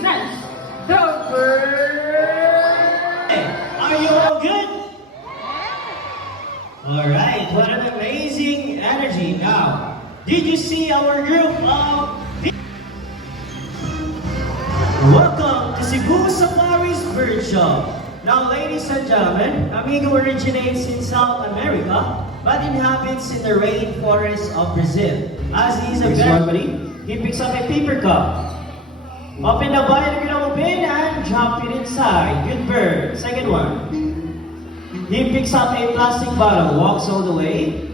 presents the bird. Are you all good? Alright, what an amazing energy. Now, did you see our group of... Welcome to Cebu Safari's Bird Show. Now, ladies and gentlemen, Amigo originates in South America, but inhabits in the rainforest of Brazil. As he is a very, he picks up a paper cup. Open the bottle of the bin and drop it inside. Good bird. Second one. He picks up a plastic bottle, walks all the way.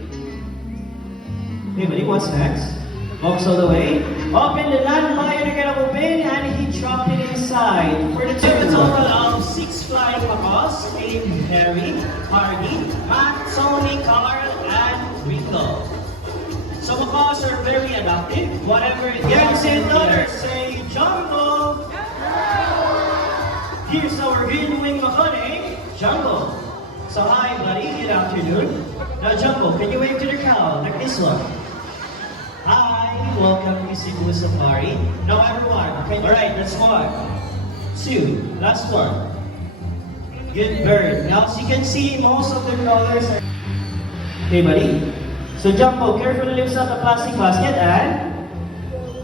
Hey buddy, what's next? Walks all the way. Open the non-biodegradable bin and he dropped it inside. For the total of 6 flying macaws named Harry, Hardy, Matt, Tony, Carl, and Rico. So macaws are very adaptive. Whatever it gets in others say Jungle. Here's our green-winged macaw named Jungle. So hi buddy, good afternoon. Now Jungle, can you wave to the crowd like this one? Hi, welcome to Cebu Safari. Now everyone, alright, that's 1, 2, last one. Good bird. Now as you can see, most of the colors are... Okay buddy, so Jumbo, carefully lifts up the plastic basket and...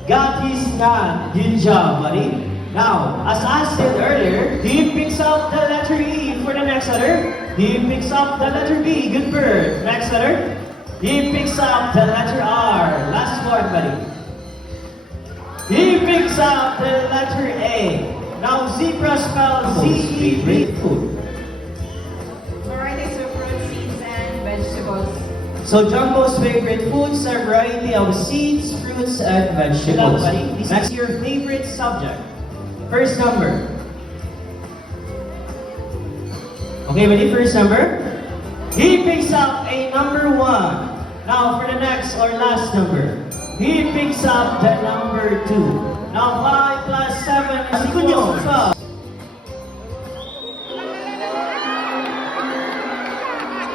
got his knot. Good job buddy. Now, as I said earlier, he picks up the letter E for the next letter. He picks up the letter B. Good bird. Next letter. He picks up the letter R. Last word, buddy. He picks up the letter A. Now, zebra spells Z-E-B. Food. Varieties of fruit, seeds, and vegetables. So, Jumbo's favorite foods are a variety of seeds, fruits, and vegetables. Buddy. This is your favorite subject. First number. Okay, buddy, first number. He picks up a number 1. Now for the next or last number. He picks up the number 2. Now 5 plus 7 is equal to 12.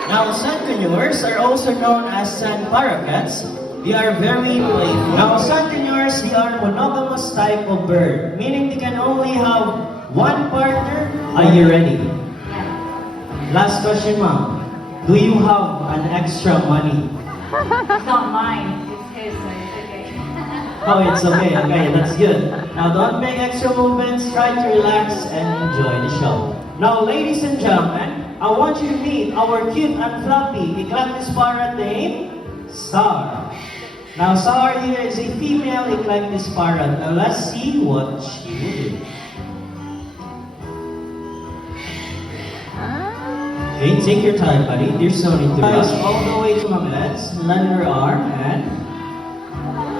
Now sandconures are also known as sand parakeets. They are very playful. Now sandconures, they are monogamous type of bird, meaning they can only have one partner. Are you ready? Last question, ma'am. Do you have an extra money? It's not mine. It's his, so it's okay. Oh, it's okay. Okay, that's good. Now, don't make extra movements. Try to relax and enjoy the show. Now, ladies and gentlemen, I want you to meet our cute and fluffy Eclectus parrot named Star. Now, Star here is a female Eclectus parrot. Now, let's see what she will do. Okay, take your time, buddy. There's no need to rush. All the way to my legs, land her arm, and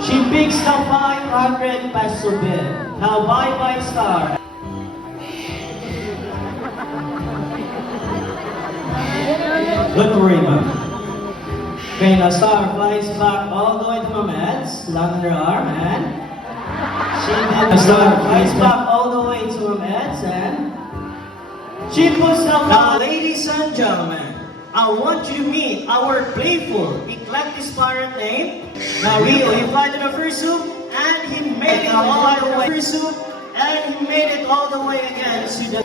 she picks the 500 peso bill. Now, bye-bye, Star. Don't worry, ma'am. Okay, now Star flies back all the way to my legs, land her arm, and Star flies back all the way to my legs, and she puts down. Now, ladies and gentlemen, I want you to meet our playful Eclectus parrot named. Now, Rio, he flies to the first soup, and he made it all the way. First soup, and he made it all the way again to the.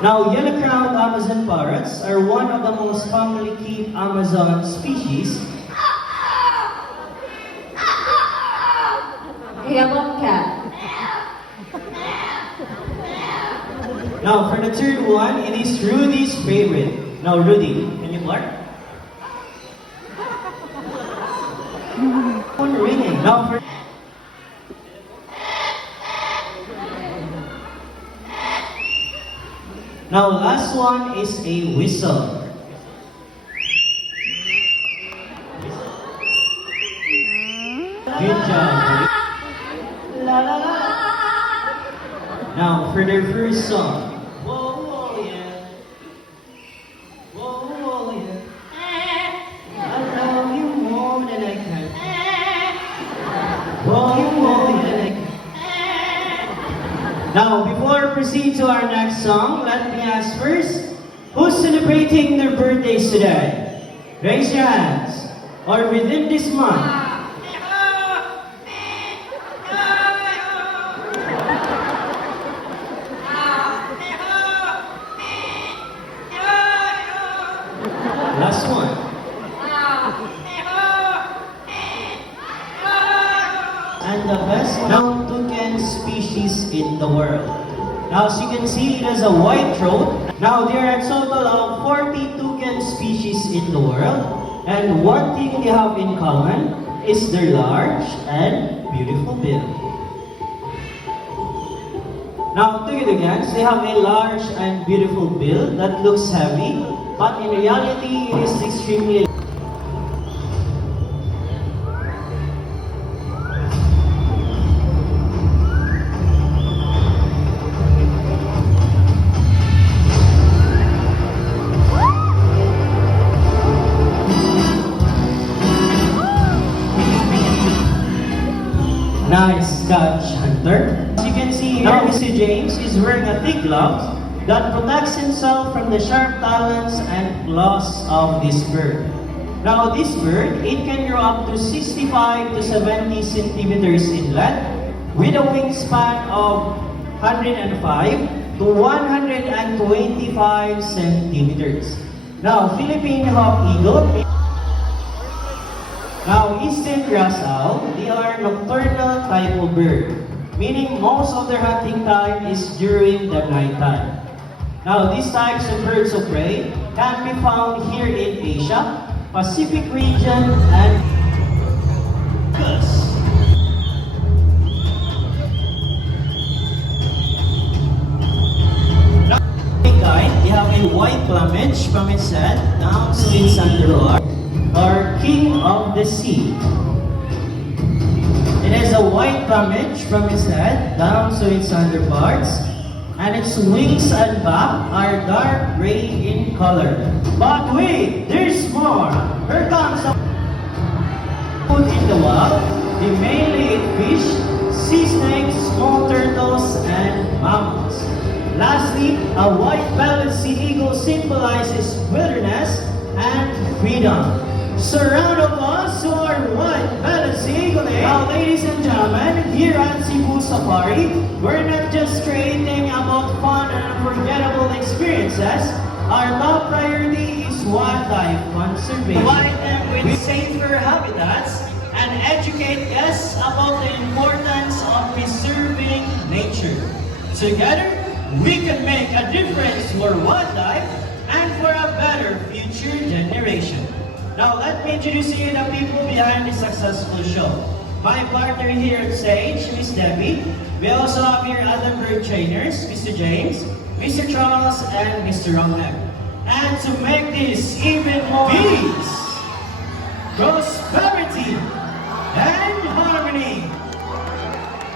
Now, yellow-crowned Amazon parrots are one of the most commonly kept Amazon species. Hey, a bobcat. Now, for the third one, it is Rudy's favorite. Now, Rudy, can you bark? Phone ringing. Now, for... Now, last one is a whistle. Good job. La la la. Now, for their first song. Whoa, whoa, yeah. Whoa, whoa, yeah. I love you more than I can. Whoa, whoa, yeah, I can. Now, before we proceed to our next song, let me ask first, who's celebrating their birthdays today? Raise your hands. Or within this month. and the best known toucan species in the world. Now, as you can see, it has a white throat. Now, there are a total of 40 toucan species in the world. And one thing they have in common is their large and beautiful bill. Now, Tugidugans, they have a large and beautiful bill that looks heavy, but in reality, it is extremely nice catch, Hunter. As you can see here, Mr. James is wearing a thick glove that protects himself from the sharp talons and claws of this bird. Now, this bird, it can grow up to 65 to 70 centimeters in length with a wingspan of 105 to 125 centimeters. Now, Philippine hawk eagle. Now, Eastern grass owl, they are nocturnal type of bird, meaning most of their hunting time is during the night time. Now, these types of birds of prey can be found here in Asia, Pacific region, and they have a white plumage from its head down to its underarm, or king of the sea. It has a white plumage from its head down to its underparts, and its wings and back are dark gray in color. But wait, there's more! Here comes the food in the wild. They mainly eat fish, sea snakes, small turtles, and mammals. Lastly, a white-bellied sea eagle symbolizes wilderness and freedom. So round of applause to our white-bellied sea eagle. Now, ladies and gentlemen, here at Cebu Safari, we're not just creating about fun and unforgettable experiences. Our top priority is wildlife conservation. Provide them with safer habitats and educate guests about the importance of preserving nature. Together, we can make a difference for wildlife and for a better future generation. Now, let me introduce you the people behind the successful show. My partner here at stage, Miss Debbie. We also have here other bird trainers, Mr. James, Mr. Charles, and Mr. Romney. And to make this even more peace, prosperity, and harmony.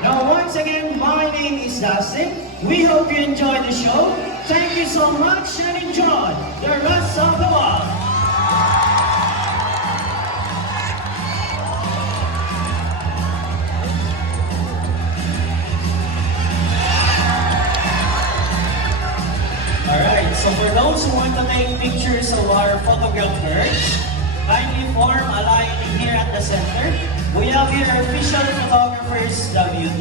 Now, once again, my name is Dustin. We hope you enjoy the show. Thank you so much and enjoy the rest of the walk. Alright, so for those who want to take pictures of our photograph birds, kindly form a line here at the center. We have here our official photographers, W2.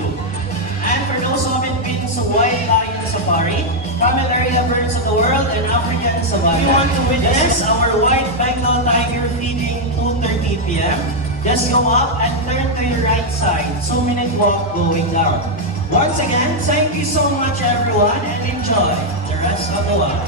And for those who haven't been to White Lion Safari, Camel Area Birds of the World, and African Savanna, if you want to witness our white Bengal tiger feeding 2:30 p.m., just go up and turn to your right side. 2-minute walk going down. Once again, thank you so much everyone and enjoy the rest of the walk.